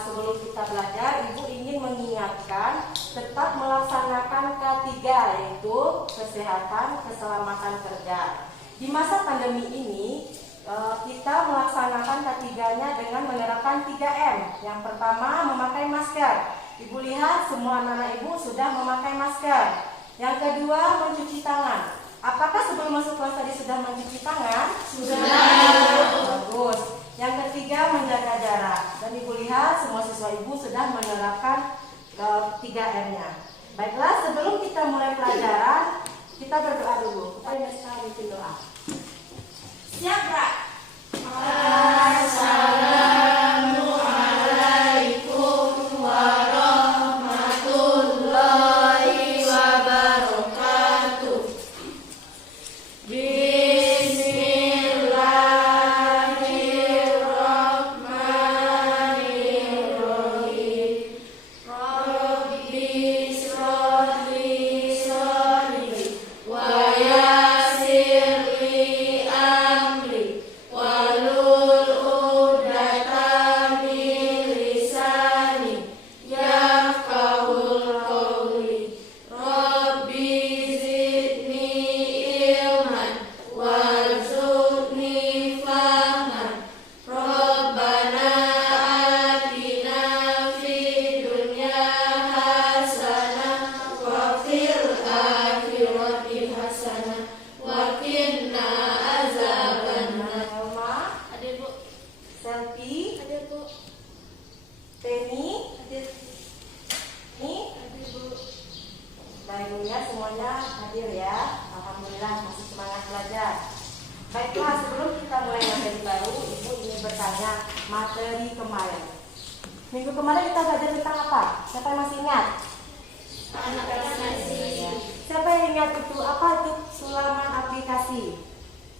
sebelum kita belajar, Ibu ingin mengingatkan tetap melaksanakan K3, yaitu kesehatan, keselamatan kerja. Di masa pandemi ini, kita melaksanakan K3-nya dengan menerapkan 3M. Yang pertama, memakai masker. Ibu lihat semua anak-anak Ibu sudah memakai masker. Yang kedua, mencuci tangan. Apakah sebelum masuk kelas tadi sudah mencuci tangan? Sudah. Bagus. Yang ketiga, menjaga jarak. Dan Ibu lihat semua siswa Ibu sudah menerapkan 3M-nya. Baiklah, sebelum kita mulai pelajaran, kita berdoa dulu. Kita sekarang bikin doa. Siap, Kak? Assalamualaikum warahmatullahi wabarakatuh. Bismillahirrahmanirrahim. Rabbi shrah li sadri wa yassir li amri wahlul 'uqdatam min lisani yafqahul qawli. Rabbi zidni ilman warzuqni fahman. Rabbana atina fid dunya hasanah wa fil akhirati hasanah wa qina azabannar. Ada Bu. Selfie. Ada Bu. Penny. Ada. Ini. Ada Bu. Baik ya, semuanya hadir ya. Alhamdulillah masih semangat belajar. Baiklah, sebelum kita mulai materi baru, Ibu ingin bertanya materi kemarin. Minggu kemarin kita belajar tentang apa? Siapa yang masih ingat? Ya. Siapa yang ingat itu? Apa itu sulaman aplikasi?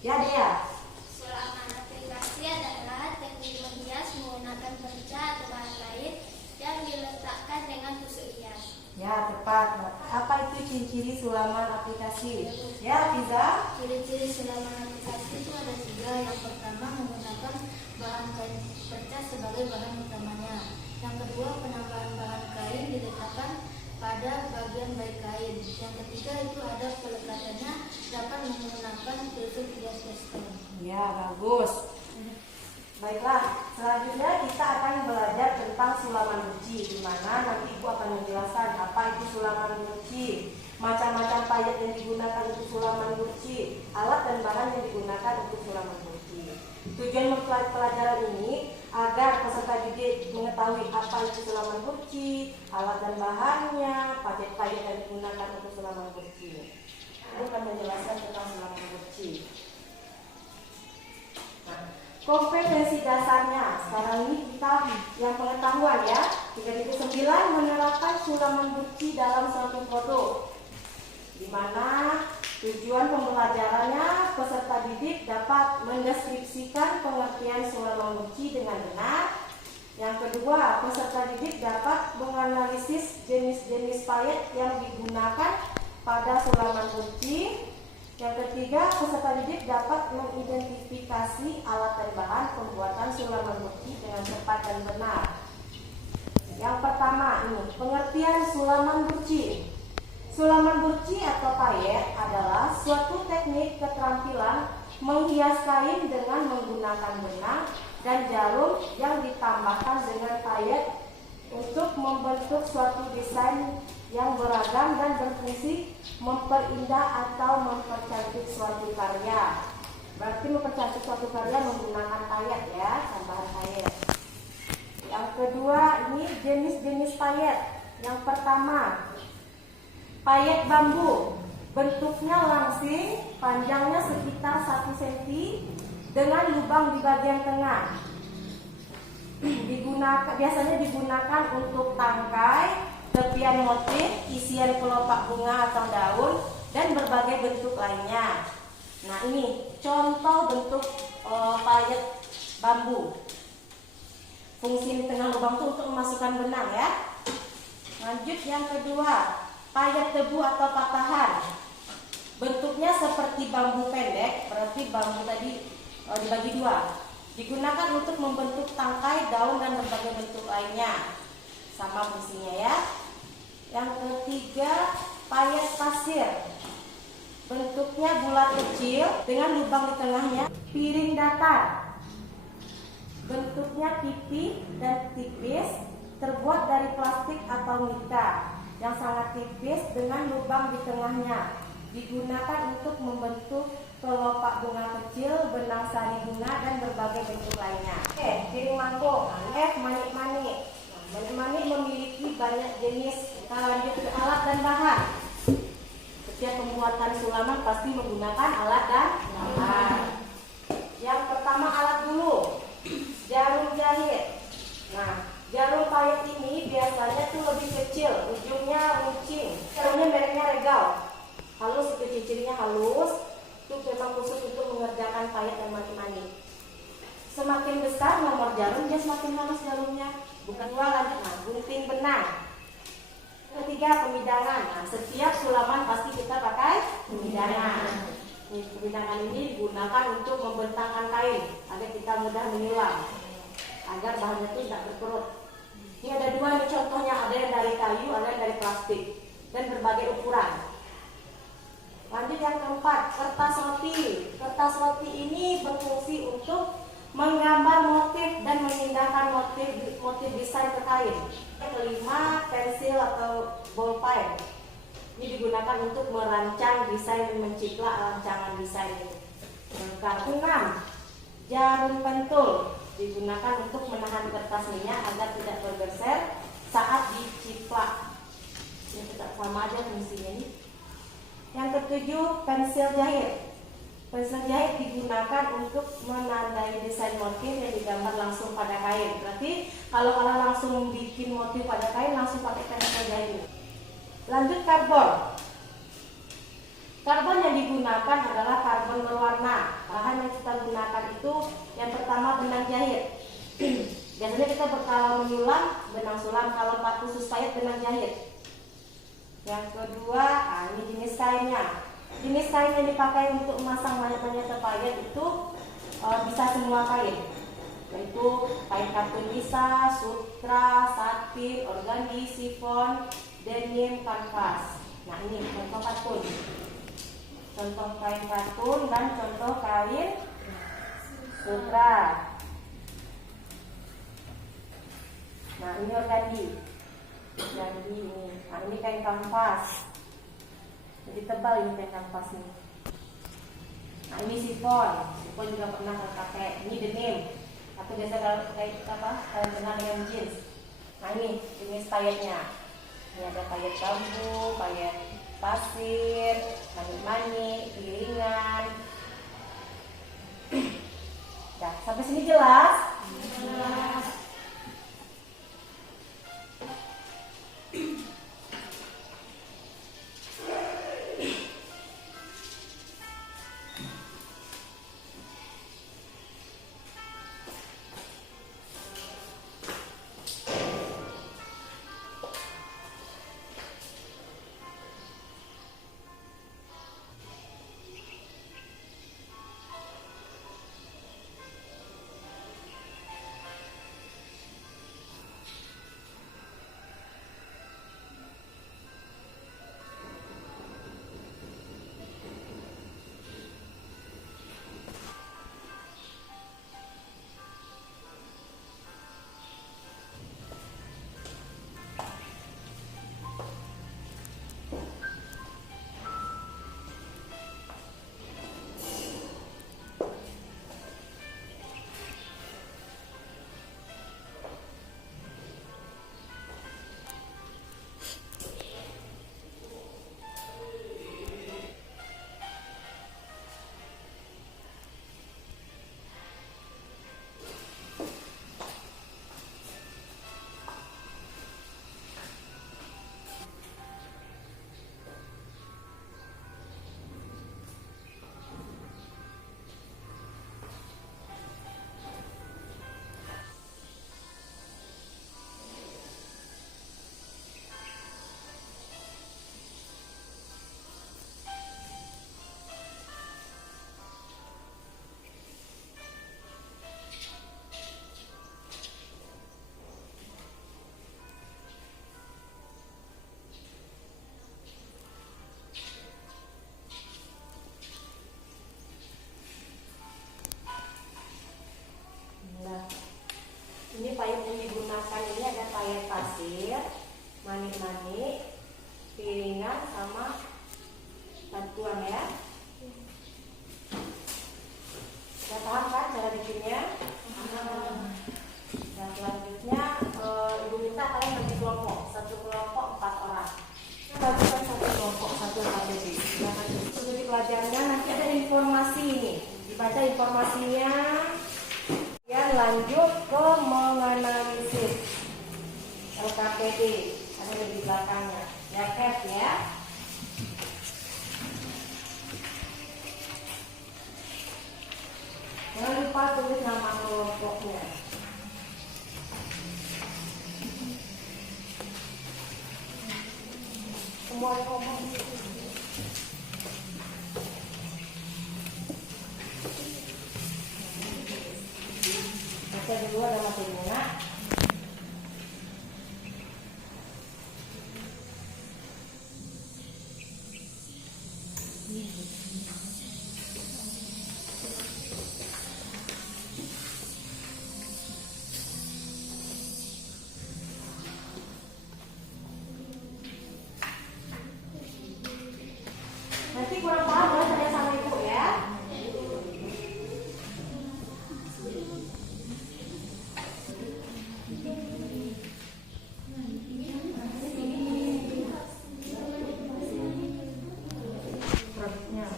Ya dia. Sulaman aplikasi adalah teknik menghias menggunakan perca atau bahan lain yang diletakkan dengan tusuk hias. Ya, tepat. Apa itu ciri-ciri sulaman aplikasi? Ya, Fiza. Ciri-ciri sulaman aplikasi itu ada 3. Yang pertama, menggunakan bahan kain perca sebagai bahan utamanya. Yang kedua, penambahan bahan kain diletakkan pada bagian baik kain. Yang ketiga, itu ada pelekatannya dapat menggunakan tusuk hias custom. Ya, bagus. Baiklah, selanjutnya kita akan belajar tentang sulaman guci, di mana nanti Ibu akan menjelaskan apa itu sulaman guci, macam-macam payet yang digunakan untuk sulaman guci, alat dan bahan yang digunakan untuk sulaman guci. Tujuan pelajaran ini agar peserta didik mengetahui apa itu sulaman guci, alat dan bahannya, payet-payet yang digunakan untuk sulaman guci. Ibu akan menjelaskan tentang sulaman guci. Kompetensi dasarnya sekarang ini kita yang pengetahuan ya. 3.9 menerapkan sulaman guci dalam suatu produk, di mana tujuan pembelajarannya peserta didik dapat mendeskripsikan pengertian sulaman guci dengan benar. Yang kedua, peserta didik dapat menganalisis jenis-jenis payet yang digunakan pada sulaman guci. Yang ketiga, peserta didik dapat mengidentifikasi alat dan bahan pembuatan sulaman guci dengan cepat dan benar. Yang pertama ini, pengertian sulaman guci. Sulaman guci atau payet adalah suatu teknik keterampilan menghias kain dengan menggunakan benang dan jarum yang ditambahkan dengan payet untuk membentuk suatu desain yang beragam dan berfungsi memperindah atau mempercantik suatu karya. Berarti mempercantik suatu karya menggunakan payet ya, tambahan payet. Yang kedua ini jenis-jenis payet. Yang pertama, payet bambu. Bentuknya langsing, panjangnya sekitar 1 cm dengan lubang di bagian tengah. Biasanya digunakan untuk tangkai, tepian motif, isian kelopak bunga atau daun, dan berbagai bentuk lainnya. Nah ini contoh bentuk payet bambu. Fungsi di tengah lubang itu untuk memasukkan benang ya. Lanjut yang kedua, payet tebu atau patahan. Bentuknya seperti bambu pendek, berarti bambu tadi dibagi dua. Digunakan untuk membentuk tangkai, daun, dan berbagai bentuk lainnya. Sama fungsinya ya. Yang ketiga, payet pasir. Bentuknya bulat kecil dengan lubang di tengahnya. Piring datar. Bentuknya pipi dan tipis, terbuat dari plastik atau mika yang sangat tipis dengan lubang di tengahnya. Digunakan untuk membentuk kelopak bunga kecil, benang sari bunga, dan berbagai bentuk lainnya. Oke, piring mangkuk. F. Manik-manik. Manik-manik memiliki banyak jenis. Kita lanjut ke alat dan bahan. Setiap pembuatan sulaman pasti menggunakan alat dan bahan. Yang pertama alat dulu, jarum jahit. Nah, jarum payet ini biasanya tuh lebih kecil, ujungnya runcing. Jarumnya mereknya Regal. Halus, itu cirinya halus. Itu memang khusus untuk mengerjakan payet dan manik-manik. Semakin besar nomor jarum, dia semakin halus jarumnya. Bukan dua lanjut. Nah, gunting benang. Ketiga, pemidangan. Nah, setiap sulaman pasti kita pakai pemidangan. Pemidangan ini digunakan untuk membentangkan kain agar kita mudah menyulam, agar bahannya itu tidak berkerut. Ini ada dua nih contohnya, ada yang dari kayu, ada yang dari plastik, dan berbagai ukuran. Lanjut yang keempat, kertas roti. Kertas roti ini berfungsi untuk menggambar motif dan memindahkan motif desain ke kain. Yang kelima, pensil atau ballpoint. Ini digunakan untuk merancang desain dan menciplak rancangan desain itu. Keenam, jarum pentul. Digunakan untuk menahan kertas minyak agar tidak bergeser saat diciplak. Ini tetap sama aja fungsinya ini. Yang ketujuh, pensil jahit. Pensil jahit digunakan untuk menandai desain motif yang digambar langsung pada kain. Berarti kalau kalian langsung bikin motif pada kain, langsung pakai pensil jahit. Lanjut karbon. Karbon yang digunakan adalah karbon berwarna. Bahan yang kita gunakan itu yang pertama benang jahit. Biasanya kita kalau menyulam benang sulam, kalau khusus payet benang jahit. Yang kedua, ini jenis kainnya. Jenis kain yang dipakai untuk memasang banyak-banyak payet itu bisa semua kain, yaitu kain katun bisa, sutra, satin, organdi, sifon, denim, kanvas. Nah ini contoh katun, contoh kain katun dan contoh kain sutra. Nah ini organdi. Ini. Nah ini kain kanvas. Jadi tebal ini kain kanvas nih. Nah ini sifon juga pernah saya pakai. Ini denim. Atau biasa kalau kayak apa? Kalian kenal dengan jeans. Nah ini jenis payetnya. Ini ada payet bambu, payet pasir, manik-manik, piringan. Nah, sampai sini jelas? Jelas. pakai pasir, manik-manik, piringan sama batuan ya. Kita paham kan cara bikinnya? Dan selanjutnya ibu minta kalian bagi kelompok, satu kelompok 4 orang. Bagikan satu kelompok, satu KTP. Studi pelajarannya nanti ada informasi ini. Dibaca informasinya. Kemudian lanjut ke menganalisis LKPD. Ada di belakangnya. Ya, Kat ya. Jangan lupa tulis nama kelompoknya. Semua ngomong. Baca dulu ada materinya. Nanti kurang paham boleh tanya sama ibu ya. Produknya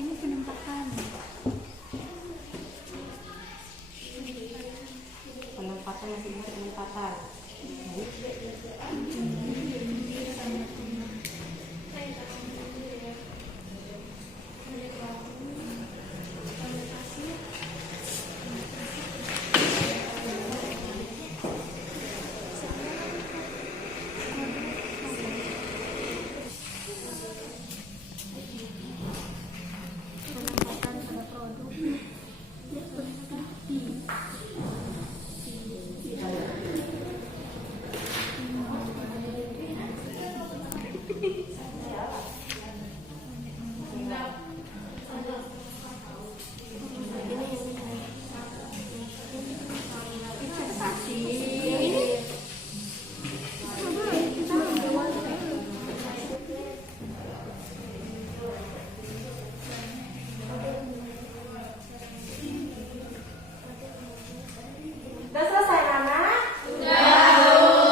Ini penempatan. penempatan masih bisa penempatan. Penempatan pada produk. Sudah selesai anak? Sudah.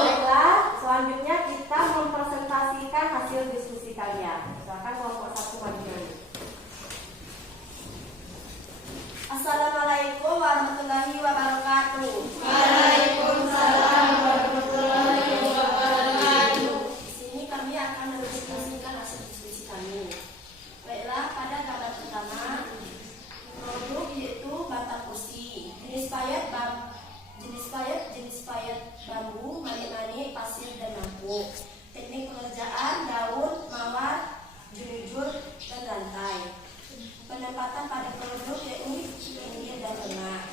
Baiklah, selanjutnya kita mempresentasikan hasil diskusi kalian. Silakan kelompok 1 maju. Assalamualaikum warahmatullahi wabarakatuh. Di sini kami akan mendiskusikan hasil diskusi kami. Baiklah, pada gambar pertama, produk yaitu batang kursi, jenis payet bambu, manik-manik, pasir dan lampu. Teknik pengerjaan daun, mawar, jujur dan rantai. Penempatan pada produk yaitu pinggir dan tengah.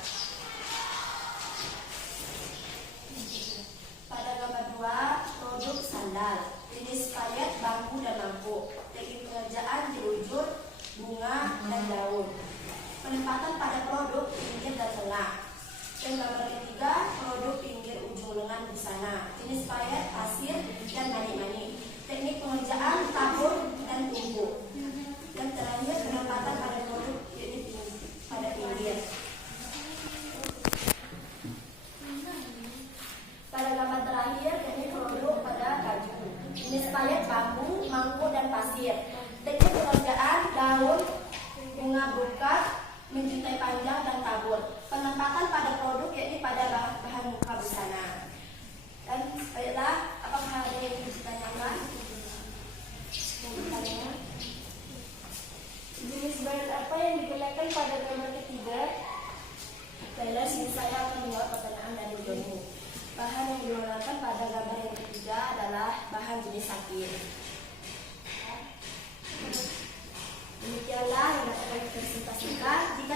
Pada gambar 2, produk sandal, jenis payet, bambu dan lampu. Teknik pengerjaan dirujur, bunga dan daun. Penempatan pada produk pinggir dan tengah. Dan gambar ketiga, produk pinggir ujung lengan busana, jenis payet, pasir dan manik-manik. Teknik pengerjaan tabur dan tumpuk. Dan terakhir, penempatan pada produk yaitu pada pinggir. Pada gambar terakhir, teknik produk pada baju, jenis payet, bambu, mangkuk dan pasir. Teknik pengerjaan daun, bunga bukat, menjuntai panjang dan tabur. Penempatan pada produk yakni pada bahan muka busana. Dan baiklah, apakah ada yang ingin ditanyakan? Jenis bahan apa yang digunakan pada gambar ketiga? Baiklah, sini saya akan menjawab pertanyaan dari Doni. Bahan yang digunakan pada gambar yang ketiga adalah bahan jenis sapir. Demikianlah yang dapat kami presentasikan. Jika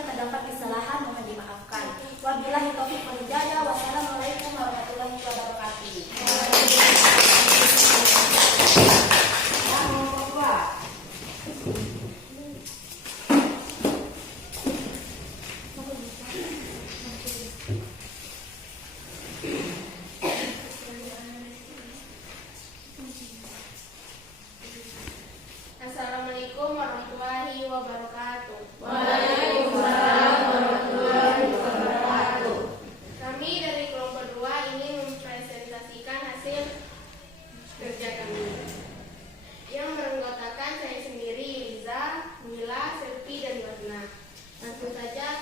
Langsung saja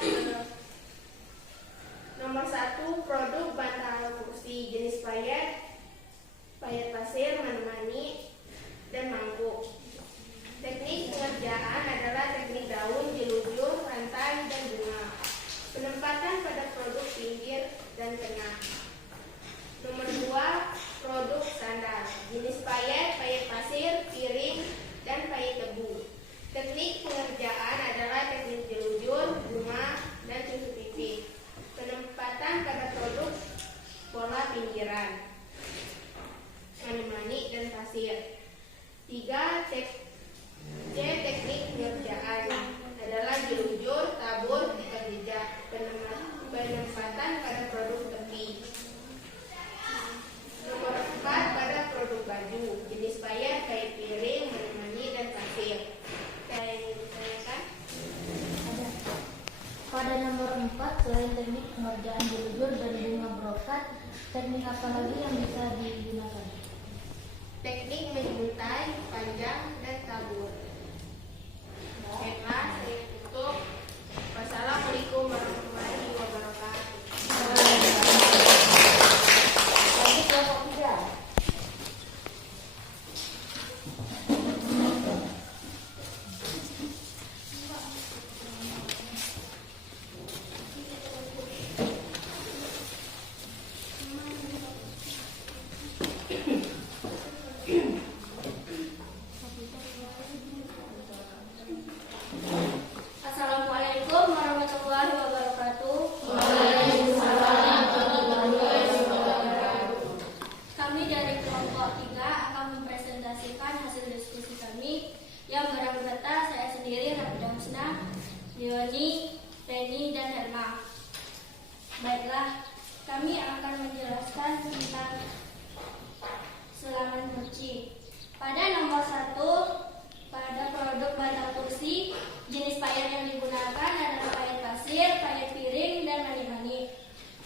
nomor 1, produk bantal kursi jenis payet, payet pasir, mani-mani, dan mangkuk. Teknik pengerjaan adalah teknik daun, jelujur, rantai, dan bunga. Penempatan pada produk pinggir dan tengah. Nomor 2, produk sandal jenis payet, payet pasir, piring, dan payet tebu. Teknik pengerjaan adalah teknik jelujur, bunga, dan susu pipi. Penempatan pada produk pola pinggiran, mani-mani, dan pasir. 3, teknik pengerjaan adalah jelujur, tabur, ikat jejak. Penempatan pada produk tepi. Nomor 4, pada produk baju jenis payet, payet piring, mani-mani, dan pasir. Saya ingin ditanyakan. Pada nomor 4, selain teknik pengerjaan jelujur dan bunga brokat, teknik apa lagi yang bisa digunakan? Teknik menjuntai, panjang, dan tabur. Baiklah, saya tutup. Wassalamualaikum warahmatullahi wabarakatuh. Lanjut kelompok 3. Assalamualaikum warahmatullahi wabarakatuh. Kami dari kelompok 3 akan mempresentasikan hasil diskusi kami yang beranggota saya sendiri, Rafidah Husna, Leoni, Penny, dan Herma. Baiklah, kami akan menjelaskan tentang sulaman kursi. Pada nomor 1, pada produk bantal kursi, jenis payet yang digunakan adalah payet pasir, payet piring, dan mani-mani.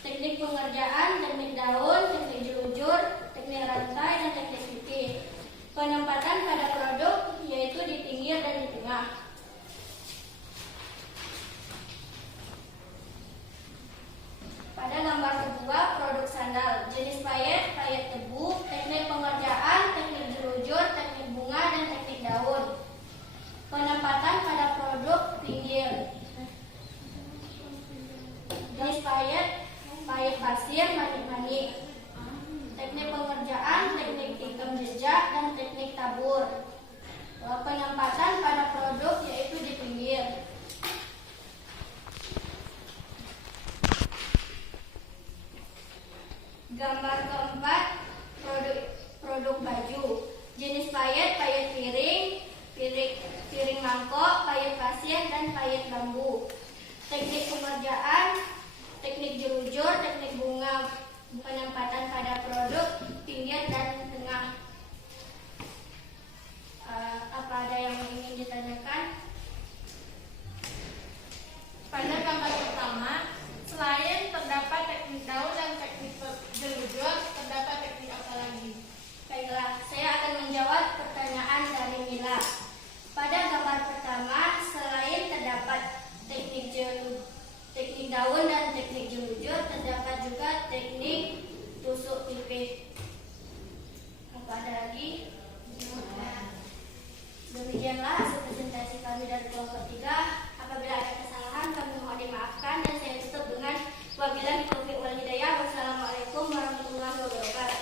Teknik pengerjaan, teknik daun, teknik jelujur, teknik rantai, dan teknik pipi. Penempatan pada produk yaitu di pinggir dan di tengah. Pada gambar kedua, produk sandal jenis payet, payet tebu, teknik pengerjaan, teknik jelujur, teknik bunga, dan teknik daun. Penempatan pada produk pinggir jenis payet, payet pasir, mani-mani. Teknik pengerjaan, teknik tikam jejak, dan teknik tabur. Penempatan pada produk yaitu di pinggir. Gambar keempat, produk baju jenis payet, payet piring, piring mangkok, payet pasir, dan payet bambu. Teknik pengerjaan, teknik jelujur, teknik bunga. Penempatan pada produk pinggir dan tengah. Apa ada yang ingin ditanyakan? Pada gambar pertama, selain terdapat teknik daun dan teknik jelujur, terdapat teknik apa lagi? Baiklah, saya akan menjawab pertanyaan dari Mila. Pada gambar pertama, selain terdapat teknik daun dan teknik jelujur, terdapat juga teknik tusuk pipih. Apa ada lagi? Demikianlah hasil presentasi kami dari kelompok 3. Apabila ada kesalahan, kami mohon dimaafkan, dan saya tutup dengan wabillahi taufiq wal hidayah. Wassalamualaikum warahmatullahi wabarakatuh.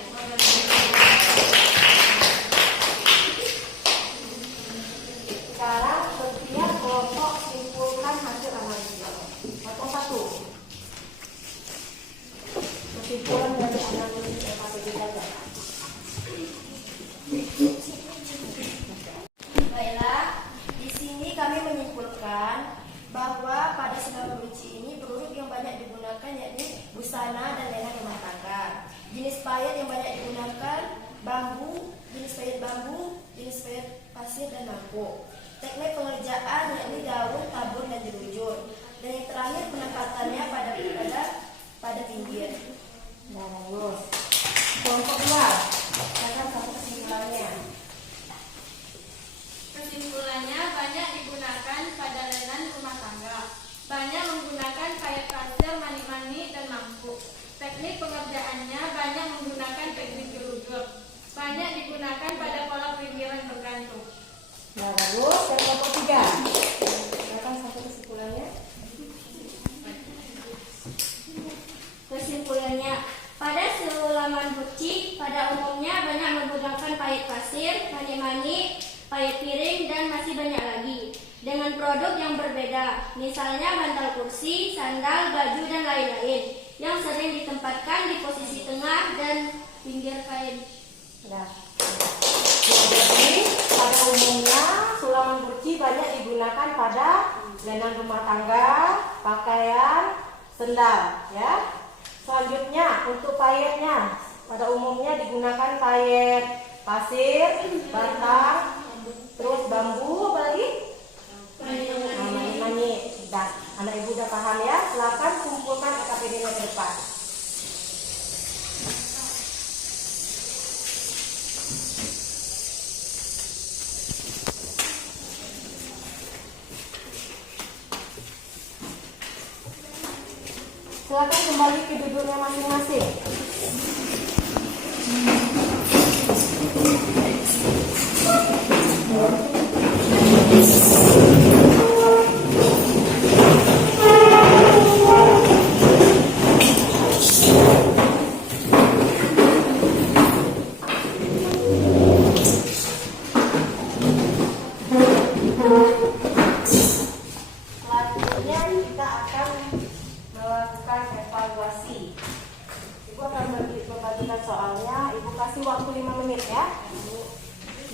Sekarang setiap kelompok simpulkan hasil analisis. Kelompok 1. Kesimpulan dari analisis FAPG saja. Baiklah, di sini kami menyimpulkan bahwa pada sulaman kunci ini produk yang banyak digunakan yakni busana dan layanan rumah tangga. Jenis payet yang banyak digunakan bambu, jenis payet bambu, jenis payet pasir, dan mangkuk. Teknik pengerjaan yakni daun, tabur, dan jelujur. Dan yang terakhir penempatannya pada pinggir. Bagus. Kelompok 2. Katakan satu kesimpulannya. Kesimpulannya, banyak digunakan pada layanan rumah tangga. digunakan pada pola pinggiran bergantung. Nah, bagus. Yang kelompok 3. Silakan sampai kesimpulannya. Kesimpulannya, pada sulaman buci pada umumnya banyak menggunakan payet pasir, mani-mani, payet piring, dan masih banyak lagi. Dengan produk yang berbeda, misalnya bantal kursi, sandal, baju, dan lain-lain, yang sering ditempatkan di posisi tengah dan pinggir kain. Nah, jadi pada umumnya sulaman burci banyak digunakan pada lengan rumah tangga, pakaian, sendal, ya. Selanjutnya untuk payetnya, pada umumnya digunakan payet pasir, batang, terus bambu, apa lagi? Mani-mani. Dah, anak ibu udah paham ya. Silakan kumpulkan KKPD-nya ke depan. Silakan kembali ke duduknya masing-masing. Selanjutnya kita akan melakukan evaluasi. Ibu akan membagikan soalnya. Ibu kasih waktu 5 menit ya.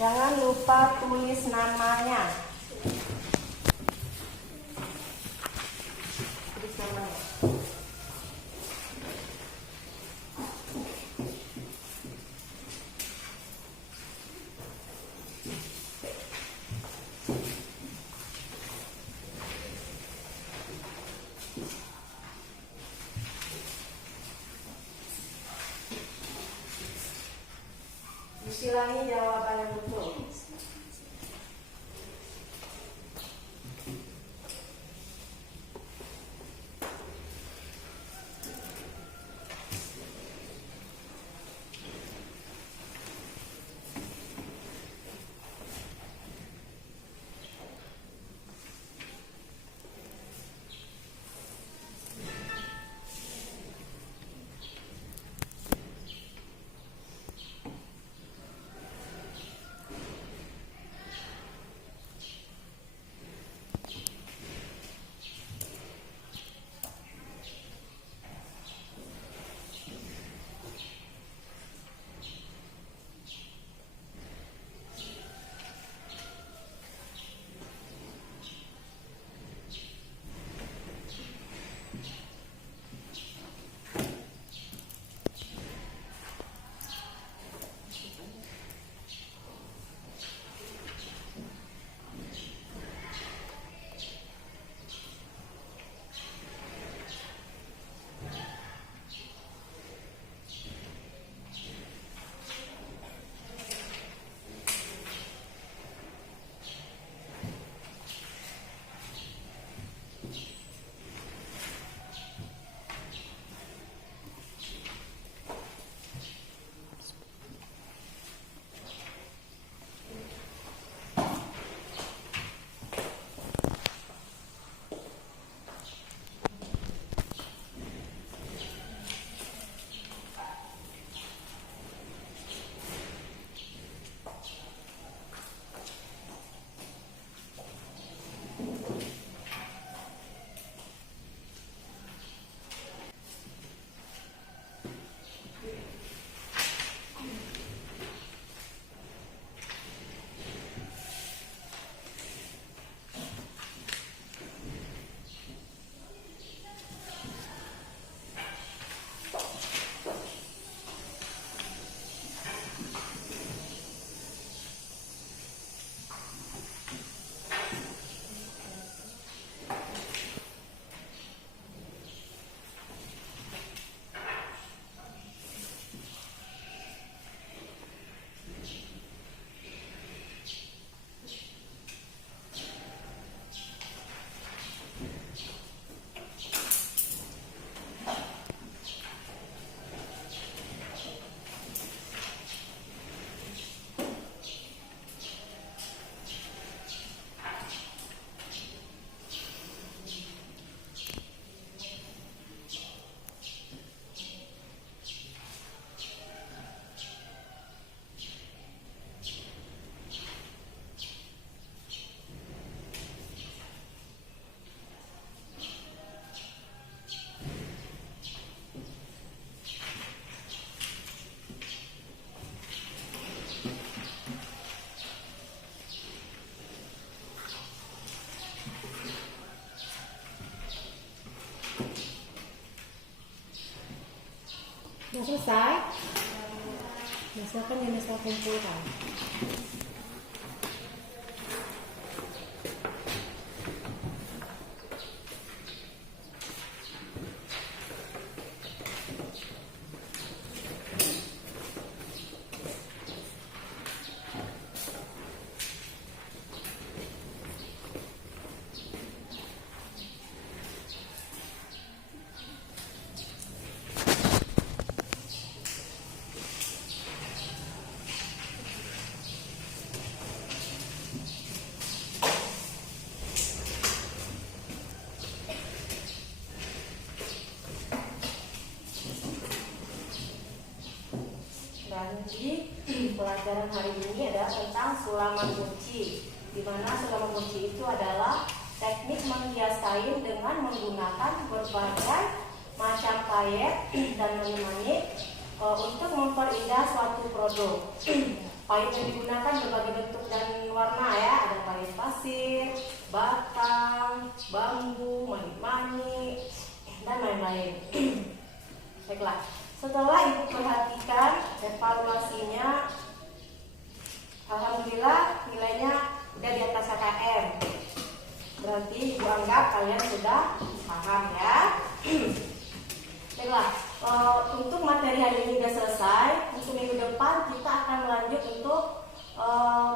Jangan lupa tulis namanya. Tulis namanya. Ulangi jawaban yang betul. Sudah selesai? Nah, silakan Yunesa kumpulkan. Dan di pelajaran hari ini adalah tentang sulaman kunci, di mana sulaman kunci itu adalah teknik menghias kain dengan menggunakan berbagai macam payet dan menye-menye untuk memperindah suatu produk. Payet yang digunakan berbagai bentuk dan warna ya, ada payet pasir, batang, bambu, manik-manik, dan lain-lain. Baiklah. Setelah Ibu perhatikan evaluasinya, alhamdulillah nilainya udah di atas KKM. Berarti Ibu anggap kalian sudah paham ya. Baiklah, untuk materi hari ini sudah selesai. Untuk minggu depan kita akan melanjut untuk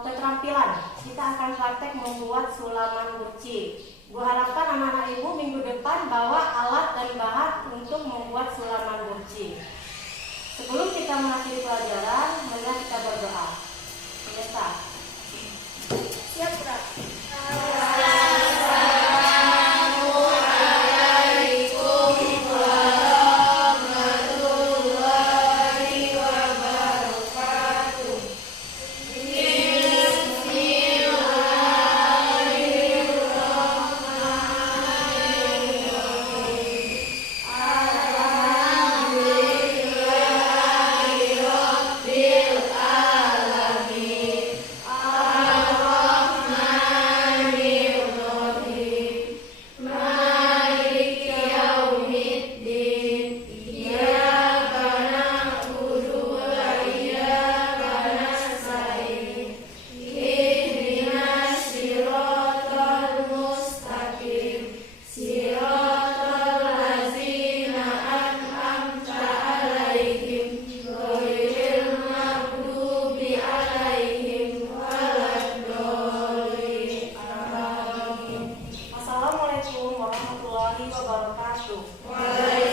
keterampilan. Kita akan praktek membuat sulaman burci. Gue harapkan anak-anak Ibu minggu depan bawa alat dan bahan untuk membuat sulaman burci. Sebelum kita mengakhiri pelajaran, marilah kita berdoa. Yunesa. Siap, Kak. Assalamualaikum warahmatullahi wabarakatuh.